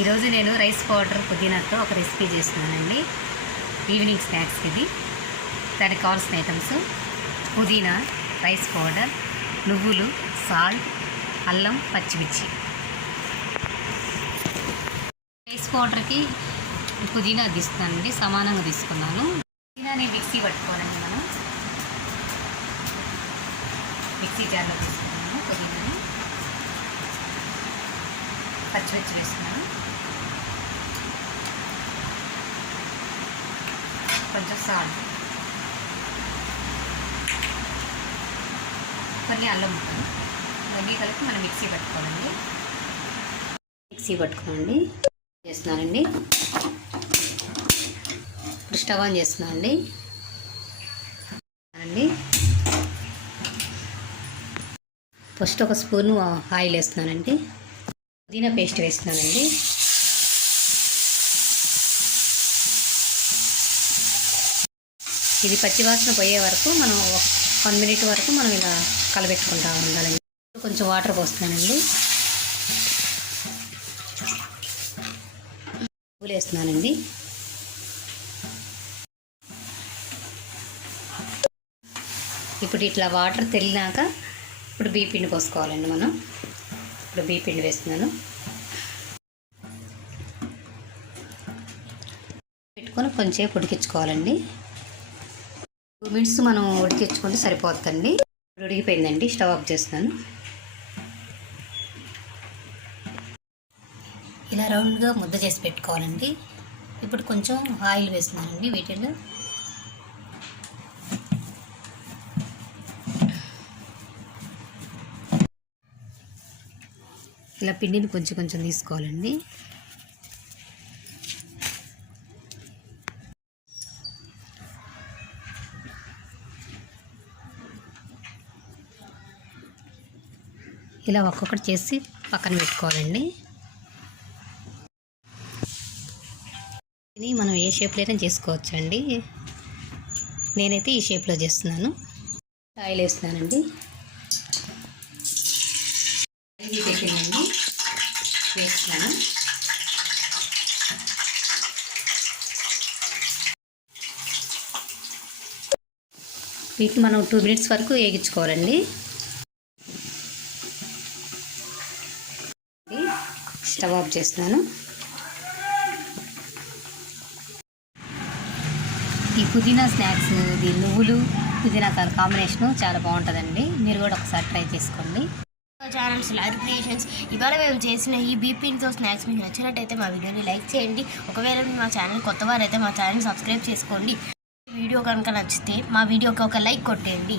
ఈరోజు నేను rice powder పుదీనాతో ఒక రెసిపీ చేస్తున్నానండి. ఈవినింగ్ స్నాక్స్ ఇది. దానికి కావాల్సిన ఐటమ్స్ పుదీనా, రైస్ పౌడర్, నువ్వులు, సాల్ట్, అల్లం, పచ్చిమిర్చి. రైస్ పౌడర్కి పుదీనా తీస్తున్నానండి, సమానంగా తీసుకున్నాను. పుదీనాని మిక్సీ పట్టుకోవాలండి. మనం మిక్సీ జార్లో తీసుకున్నాము. పుదీనాని పచ్చిమిర్చి వేస్తున్నాను, కొంచెం సాల్ట్, కొన్ని అల్లం ముక్కలు ఇవన్నీ కలిపి మనం మిక్సీ పట్టుకోవాలండి. చేస్తున్నానండి. ఇప్పుడు స్టవ్ ఆన్ చేస్తున్నానండి. ఫస్ట్ ఒక స్పూను ఆయిల్ వేస్తున్నానండి. పుదీనా పేస్ట్ వేస్తున్నానండి. ఇది పచ్చివాసన పోయే వరకు మనం 1 మినిట్ వరకు మనం ఇలా కలబెట్టుకుంటూ ఉండాలండి. కొంచెం వాటర్ పోస్తున్నానండి. పువ్వులు వేస్తున్నానండి. ఇప్పుడు ఇట్లా వాటర్ తెల్లినాక ఇప్పుడు బియ్యపిండి పోసుకోవాలండి. మనం ఇప్పుడు బియ్యపిండి వేస్తున్నాను. పెట్టుకొని కొంచెంసేపు ఉడికించుకోవాలండి. 2 మినిట్స్ మనం ఉడికించుకుంటే సరిపోతుందండి. ఇప్పుడు ఉడికిపోయిందండి. స్టవ్ ఆఫ్ చేస్తున్నాను. ఇలా రౌండ్గా ముద్ద చేసి పెట్టుకోవాలండి. ఇప్పుడు కొంచెం ఆయిల్ వేస్తున్నానండి. వీటిల్లో ఇలా పిండిని కొంచెం కొంచెం తీసుకోవాలండి. ఇలా ఒక్కొక్కటి చేసి పక్కన పెట్టుకోవాలండి. ఇది మనం ఏ షేప్లో అయినా చేసుకోవచ్చండి. నేనైతే ఈ షేప్లో చేస్తున్నాను. ఆయిల్ వేస్తున్నానండి. ఇది పెట్టినండి వేస్తున్నాను. వీటిని మనం 2 మినిట్స్ వరకు వేగించుకోవాలండి. స్టవ్ ఆఫ్ చేస్తున్నాను. ఈ పుదీనా స్నాక్స్, ఇది నువ్వులు పుదీనా కాంబినేషను చాలా బాగుంటుందండి. మీరు కూడా ఒకసారి ట్రై చేసుకోండి. Channels live creations. ఇవాళ మేము చేసిన ఈ బీపీతో స్నాక్స్ మీకు నచ్చినట్టయితే మా వీడియోని లైక్ చేయండి. ఒకవేళ మా ఛానల్ కొత్తవారైతే మా ఛానల్ సబ్స్క్రైబ్ చేసుకోండి. వీడియో కనుక నచ్చితే మా వీడియోకి ఒక లైక్ కొట్టేయండి.